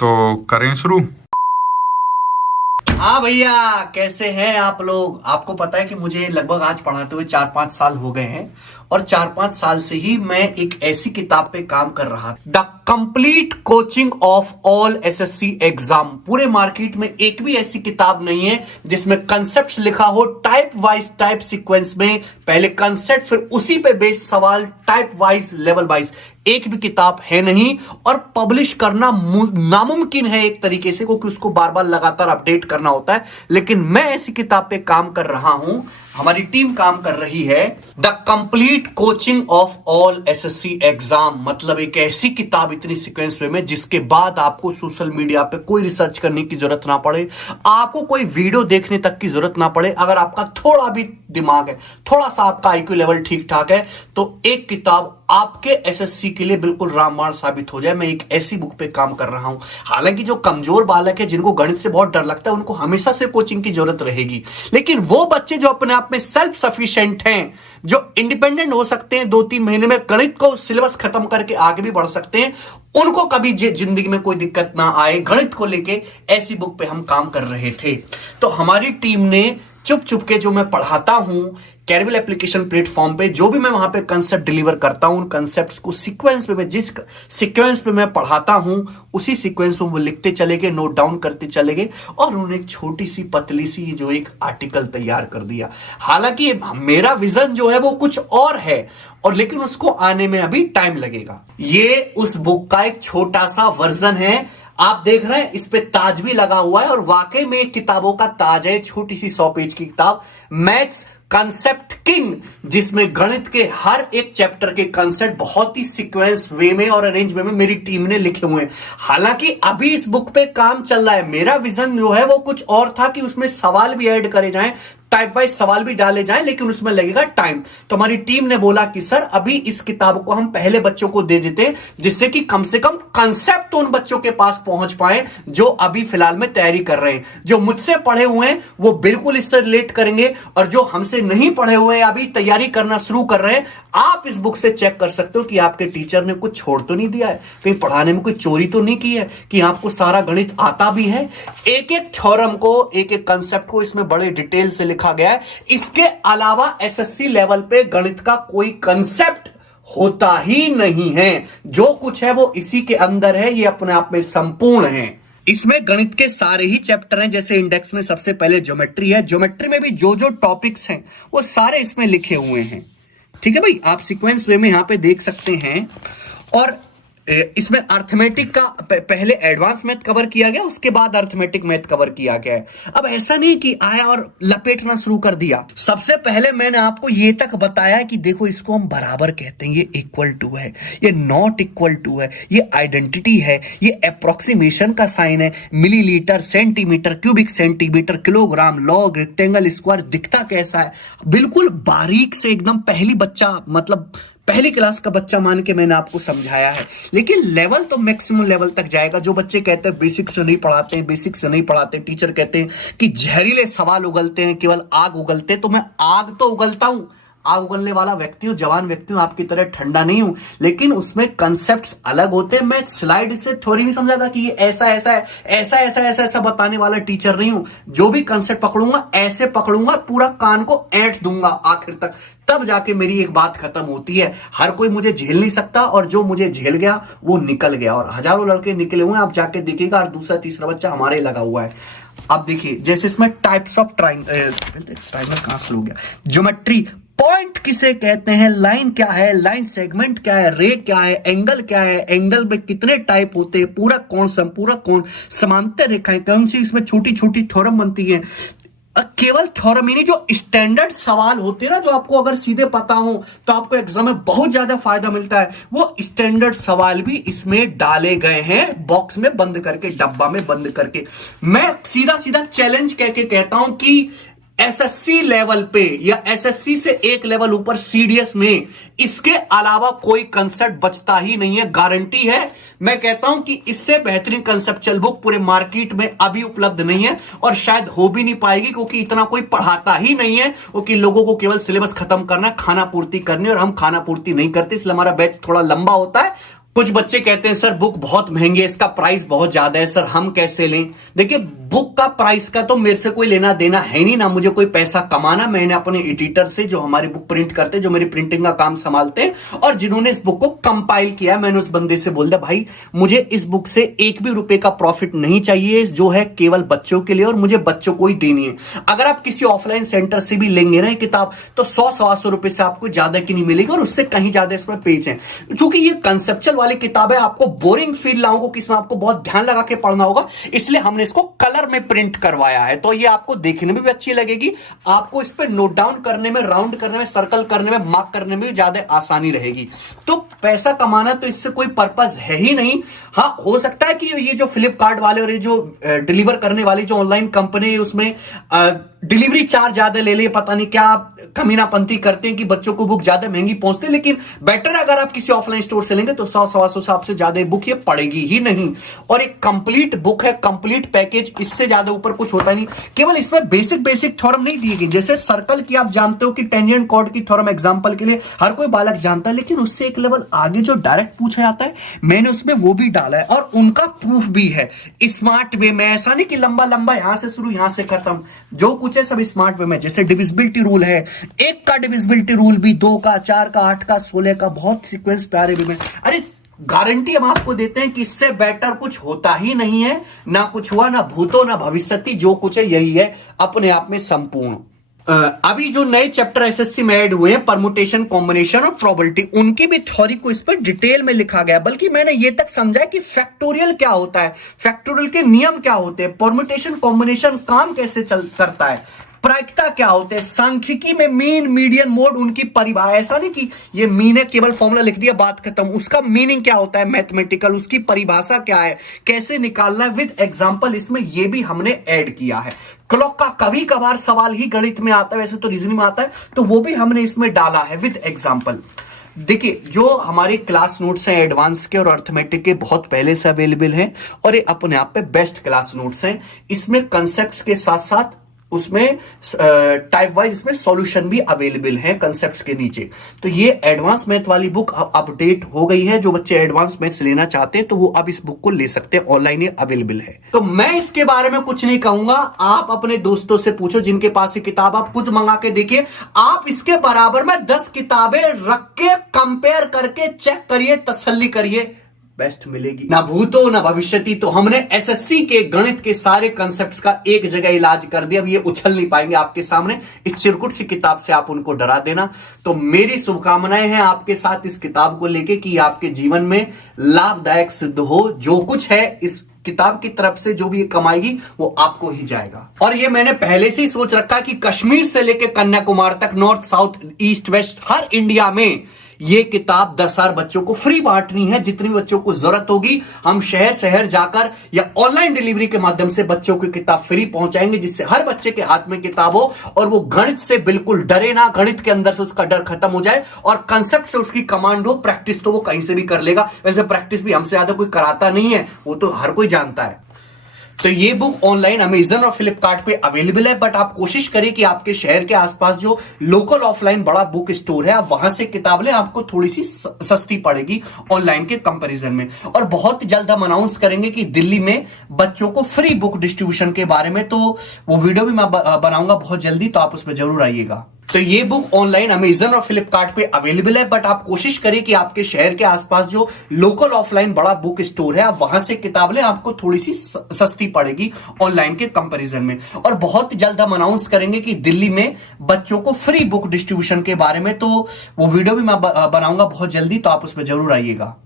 तो करें शुरू। हाँ भैया, कैसे हैं आप लोग। आपको पता है कि मुझे लगभग आज पढ़ाते हुए 4-5 साल हो गए हैं और 4-5 साल से ही मैं एक ऐसी किताब पे काम कर रहा, the complete coaching of all SSC exam. पूरे मार्केट में एक भी ऐसी किताब नहीं है जिसमें कंसेप्ट लिखा हो टाइप वाइज, टाइप सीक्वेंस में, पहले कंसेप्ट फिर उसी पे बेस्ड सवाल, टाइप वाइज, लेवल वाइज। एक भी किताब है नहीं और पब्लिश करना नामुमकिन है एक तरीके से, क्योंकि उसको बार बार लगातार अपडेट करना होता है। लेकिन मैं ऐसी किताब पे काम कर रहा हूं, हमारी टीम काम कर रही है, the complete coaching of all SSC exam. मतलब एक ऐसी किताब इतनी सीक्वेंस में जिसके बाद आपको सोशल मीडिया पे कोई रिसर्च करने की जरूरत ना पड़े, आपको कोई वीडियो देखने तक की जरूरत ना पड़े। अगर आपका थोड़ा भी दिमाग है, थोड़ा सा आपका आईक्यू लेवल ठीक ठाक है, तो एक किताब आपके एसएससी के लिए बिल्कुल रामबाण साबित हो जाए। मैं एक ऐसी बुक पे काम कर रहा हूं। हालांकि जो कमजोर बालक है, जिनको गणित से बहुत डर लगता है, उनको हमेशा से कोचिंग की जरूरत रहेगी। लेकिन वो बच्चे जो अपने आप में सेल्फ सफिशिएंट हैं, जो इंडिपेंडेंट हो सकते हैं, 2-3 महीने में गणित को सिलेबस खत्म करके आगे भी बढ़ सकते हैं, उनको कभी जिंदगी में कोई दिक्कत ना आए, गणित को लेके ऐसी बुक पे हम काम कर रहे थे। तो हमारी टीम ने चुप चुप के, जो मैं पढ़ाता हूं कैरबिल एप्लीकेशन प्लेटफॉर्म पे, जो भी मैं वहां पे कंसेप्ट डिलीवर करता हूं, उन कंसेप्ट्स को सीक्वेंस में, मैं जिस सीक्वेंस में मैं पढ़ाता हूं उसी सीक्वेंस में वो लिखते चले गए, नोट डाउन करते चले गए, और उन्होंने एक छोटी सी पतली सी जो एक आर्टिकल तैयार कर दिया। हालांकि मेरा विजन जो है वो कुछ और है, और लेकिन उसको आने में अभी टाइम लगेगा। ये उस बुक का एक छोटा सा वर्जन है। आप देख रहे हैं इस पे ताज भी लगा हुआ है, और वाकई में एक किताबों का ताज है। छोटी सी 100 पेज की किताब, मैथ्स कंसेप्ट किंग, जिसमें गणित के हर एक चैप्टर के कंसेप्ट बहुत ही सीक्वेंस वे में और अरेंज वे में मेरी टीम ने लिखे हुए हैं। हालांकि अभी इस बुक पे काम चल रहा है। मेरा विजन जो है वो कुछ और था कि उसमें सवाल भी ऐड करे जाएं, टाइप वाइज सवाल भी डाले जाएं, लेकिन उसमें लगेगा टाइम। तो हमारी टीम ने बोला कि सर अभी इस किताब को हम पहले बच्चों को दे देते, जिससे कि कम से कम कंसेप्ट तो उन बच्चों के पास पहुंच पाए जो अभी फिलहाल में तैयारी कर रहे हैं। जो मुझसे पढ़े हुए हैं वो बिल्कुल इससे रिलेट करेंगे, और जो हमसे नहीं पढ़े हुए हैं, अभी तैयारी करना शुरू कर रहे हैं, आप इस बुक से चेक कर सकते हो कि आपके टीचर ने कुछ छोड़ तो नहीं दिया है, कहीं पढ़ाने में कोई चोरी तो नहीं की है, कि आपको सारा गणित आता भी है। एक एक थ्योरम को, एक एक कंसेप्ट को इसमें बड़े डिटेल से लिखा गया है। इसके अलावा एसएससी लेवल पे गणित का कोई कंसेप्ट होता ही नहीं है। जो कुछ है वो इसी के अंदर है, ये अपने आप में संपूर्ण है। इसमें गणित के सारे ही चैप्टर हैं। जैसे इंडेक्स में सबसे पहले ज्योमेट्री है, ज्योमेट्री में भी जो जो टॉपिक्स हैं वो सारे इसमें लिखे हुए हैं। ठीक है भाई, आप सीक्वेंस वे में यहां पे देख सकते हैं। और इसमें अर्थमेटिक का पहले एडवांस मैथ कवर किया गया, उसके बाद अर्थमेटिक मैथ कवर किया गया है। अब ऐसा नहीं कि आया और लपेटना शुरू कर दिया। सबसे पहले मैंने आपको ये तक बताया कि देखो इसको हम बराबर कहते हैं, ये इक्वल टू है, ये नॉट इक्वल टू है, ये आइडेंटिटी है, ये अप्रोक्सीमेशन का साइन है, millilitre, centimetre, cubic centimetre, kilogram, log, rectangle, square दिखता कैसा है, बिल्कुल बारीक से एकदम पहली बच्चा, मतलब पहली क्लास का बच्चा मान के मैंने आपको समझाया है। लेकिन लेवल तो मैक्सिमम लेवल तक जाएगा। जो बच्चे कहते हैं बेसिक से नहीं पढ़ाते हैं, बेसिक से नहीं पढ़ाते, टीचर कहते हैं कि जहरीले सवाल उगलते हैं, केवल आग उगलते हैं, तो मैं आग तो उगलता हूं, आग उगलने वाला व्यक्ति हूं, जवान व्यक्ति हूं, आपकी तरह ठंडा नहीं हूं, लेकिन उसमें कंसेप्ट्स अलग होते हैं। मैं स्लाइड से थ्योरी नहीं समझाता कि ये ऐसा ऐसा है, ऐसा ऐसा ऐसा ऐसा बताने वाला टीचर नहीं हूं। जो भी कंसेप्ट पकड़ूंगा ऐसे पकड़ूंगा, पूरा कान को ऐंठ दूंगा आखिर तक, तब जाके मेरी एक बात खत्म होती है। हर कोई मुझे झेल नहीं सकता, और जो मुझे झेल गया वो निकल गया। और हजारों लड़के निकले हुए हैं, आप जाके देखिएगा, और दूसरा तीसरा बच्चा हमारे लगा हुआ है। अब देखिए, जैसे इसमें टाइप्स ऑफ ट्राइंगल कहां से हो गया, ज्योमेट्री, पॉइंट किसे कहते हैं, लाइन क्या है, लाइन सेगमेंट क्या है, रे क्या है, एंगल क्या है, एंगल में कितने टाइप होते हैं, पूरा कोण, संपूरक कोण, समांतर रेखाएं, कौन सी इसमें छोटी छोटी थ्योरम बनती है। केवल थ्योरम ही नहीं, जो स्टैंडर्ड सवाल होते हैं ना, जो आपको अगर सीधे पता हो तो आपको एग्जाम में बहुत ज्यादा फायदा मिलता है, वो स्टैंडर्ड सवाल भी इसमें डाले गए हैं, बॉक्स में बंद करके, डब्बा में बंद करके। मैं सीधा सीधा चैलेंज कह के कहता हूं कि एसएससी लेवल पे या एसएससी से एक लेवल ऊपर सीडीएस में इसके अलावा कोई कंसेप्ट बचता ही नहीं है, गारंटी है। मैं कहता हूं कि इससे बेहतरीन कंसेप्चुअल बुक पूरे मार्केट में अभी उपलब्ध नहीं है, और शायद हो भी नहीं पाएगी, क्योंकि इतना कोई पढ़ाता ही नहीं है। क्योंकि लोगों को केवल सिलेबस खत्म करना, खाना पूर्ति करनी, और हम खाना पूर्ति नहीं करते, इसलिए हमारा बैच थोड़ा लंबा होता है। कुछ बच्चे कहते हैं सर बुक बहुत महंगी है, इसका प्राइस बहुत ज्यादा है, सर हम कैसे लें? देखिए, बुक का प्राइस का तो मेरे से कोई लेना देना है नहीं, ना मुझे कोई पैसा कमाना। मैंने अपने एडिटर से, जो हमारी बुक प्रिंट करते हैं, जो मेरी प्रिंटिंग का काम संभालते हैं और जिन्होंने इस बुक को कंपाइल किया, मैंने उस बंदे से बोल दिया भाई मुझे इस बुक से एक भी रुपए का प्रॉफिट नहीं चाहिए, जो है केवल बच्चों के लिए और मुझे बच्चों को ही देनी है। अगर आप किसी ऑफलाइन सेंटर से भी लेंगे ना ये किताब, तो 100-125 रुपए से आपको ज्यादा की नहीं मिलेगी और उससे कहीं ज्यादा इसमें पेज है। क्योंकि ये कंसेप्चुअल वाली किताब है, आपको बोरिंग फील ना हो कि इसमें आपको बहुत ध्यान लगा के पढ़ना होगा, इसलिए हमने इसको कलर में प्रिंट करवाया है। तो ये आपको देखने में भी अच्छी लगेगी, आपको इस पे नोट डाउन करने में, राउंड करने में, सर्कल करने में, मार्क करने में भी ज्यादा आसानी रहेगी। तो पैसा कमाना तो इससे कोई पर्पस है ही नहीं। हाँ, हो सकता है कि ये जो फ्लिपकार्ट वाले और ये जो डिलीवर करने वाली जो ऑनलाइन कंपनी है उसमें डिलीवरी चार्ज ज्यादा ले ले, पता नहीं क्या कमीनापंती करते हैं कि बच्चों को बुक ज्यादा महंगी पहुंचते हैं। लेकिन बेटर अगर आप किसी ऑफलाइन स्टोर से लेंगे तो 100-125 से ज्यादा बुक ये पड़ेगी ही नहीं। और एक कंप्लीट बुक है, कंप्लीट पैकेज, इससे ज्यादा ऊपर कुछ होता नहीं। केवल इसमें बेसिक थ्योरम नहीं दी गई, जैसे सर्कल की आप जानते हो कि टेंजेंट कॉर्ड की थ्योरम एग्जांपल के लिए हर कोई बालक जानता है, लेकिन उससे एक लेवल आगे जो डायरेक्ट पूछा जाता है, मैंने उसमें वो भी डाला है और उनका प्रूफ भी है स्मार्ट वे में। ऐसा नहीं कि लंबा लंबा यहां से शुरू यहां से खत्म, जो कुछ है सब स्मार्ट वे में। जैसे डिविजिबिलिटी रूल है, 1 का डिविजिबिलिटी रूल भी, 2 का, 4 का, 8 का, 16 का, बहुत सीक्वेंस प्यारे वे में। अरे गारंटी हम आपको देते हैं कि इससे बेटर कुछ होता ही नहीं है, ना कुछ हुआ, ना भूतो ना भविष्यति, जो कुछ है यही है अपने आप में संपूर्ण। अभी जो नए चैप्टर एसएससी में ऐड हुए हैं, परमुटेशन, कॉम्बिनेशन और प्रोबेबिलिटी, उनकी भी थ्योरी को इस पर डिटेल में लिखा गया। बल्कि मैंने ये तक समझा कि फैक्टोरियल क्या होता है, फैक्टोरियल के नियम क्या होते हैं, परमुटेशन कॉम्बिनेशन काम कैसे करता है, प्रायिकता क्या होते हैं, सांख्यिकी में मीन, मीडियन, मोड, उनकी परिभाषा। ऐसा नहीं कि ये मीन है केवल फॉर्मूला लिख दिया बात खत्म, उसका मीनिंग क्या होता है मैथमेटिकल, उसकी परिभाषा क्या है, कैसे निकालना है, विद एग्जांपल इसमें ये भी हमने ऐड किया है। क्लॉक का कभी कभार सवाल ही गणित में आता है, वैसे तो रीजनिंग में आता है, तो वो भी हमने इसमें डाला है विद एग्जांपल। देखिए, जो हमारे क्लास नोट्स हैं एडवांस के और अर्थमेटिक के, बहुत पहले से अवेलेबल हैं और ये अपने आप पे बेस्ट क्लास नोट्स हैं। इसमें कंसेप्ट्स के साथ साथ उसमें टाइप वाइज इसमें सॉल्यूशन भी अवेलेबल है कंसेप्ट्स के नीचे। तो ये एडवांस मैथ वाली बुक अपडेट हो गई है। जो बच्चे एडवांस मैथ्स लेना चाहते हैं तो वो अब इस बुक को ले सकते हैं, ऑनलाइन ये अवेलेबल है। तो मैं इसके बारे में कुछ नहीं कहूंगा, आप अपने दोस्तों से पूछो जिनके पास ये किताब, आप खुद मंगा के देखिए। आप इसके बराबर में 10 किताबें रख के कंपेयर करके चेक करिए, तसल्ली करिए, बेस्ट मिलेगी। ना भूतो ना भविष्यति। तो हमने एसएससी के गणित के सारे कंसेप्ट्स का एक जगह इलाज कर दिया। अब ये उछल नहीं पाएंगे आपके सामने, इस चिरकुट सी किताब से आप उनको डरा देना। तो मेरी शुभकामनाएं हैं आपके साथ इस किताब को लेके कि आपके जीवन में लाभदायक सिद्ध हो। जो कुछ है इस किताब की तरफ से जो भी कमाएगी वो आपको ही जाएगा। और ये मैंने पहले से ही सोच रखा कि कश्मीर से लेकर कन्याकुमारी तक, नॉर्थ, साउथ, ईस्ट, वेस्ट, हर इंडिया में ये किताब 10,000 बच्चों को फ्री बांटनी है। जितनी बच्चों को जरूरत होगी हम शहर शहर जाकर या ऑनलाइन डिलीवरी के माध्यम से बच्चों को किताब फ्री पहुंचाएंगे, जिससे हर बच्चे के हाथ में किताब हो और वो गणित से बिल्कुल डरे ना, गणित के अंदर से उसका डर खत्म हो जाए और कंसेप्ट से उसकी कमांड हो। प्रैक्टिस तो वो कहीं से भी कर लेगा, वैसे प्रैक्टिस भी हमसे ज्यादा कोई कराता नहीं है, वो तो हर कोई जानता है। तो ये बुक ऑनलाइन अमेजन और फ्लिपकार्ट पे अवेलेबल है, बट आप कोशिश करें कि आपके शहर के आसपास जो लोकल ऑफलाइन बड़ा बुक स्टोर है, आप वहां से किताब लें, आपको थोड़ी सी सस्ती पड़ेगी ऑनलाइन के कंपैरिजन में। और बहुत जल्द हम अनाउंस करेंगे कि दिल्ली में बच्चों को फ्री बुक डिस्ट्रीब्यूशन के बारे में, तो वो वीडियो भी मैं बनाऊंगा बहुत जल्दी, तो आप उसमें जरूर आइएगा। तो ये बुक ऑनलाइन अमेजन और फ्लिपकार्ट पे अवेलेबल है, बट आप कोशिश करें कि आपके शहर के आसपास जो लोकल ऑफलाइन बड़ा बुक स्टोर है, आप वहां से किताब लें, आपको थोड़ी सी सस्ती पड़ेगी ऑनलाइन के कंपैरिजन में। और बहुत जल्द हम अनाउंस करेंगे कि दिल्ली में बच्चों को फ्री बुक डिस्ट्रीब्यूशन के बारे में, तो वो वीडियो भी मैं बनाऊंगा बहुत जल्दी, तो आप उसमें जरूर आइएगा।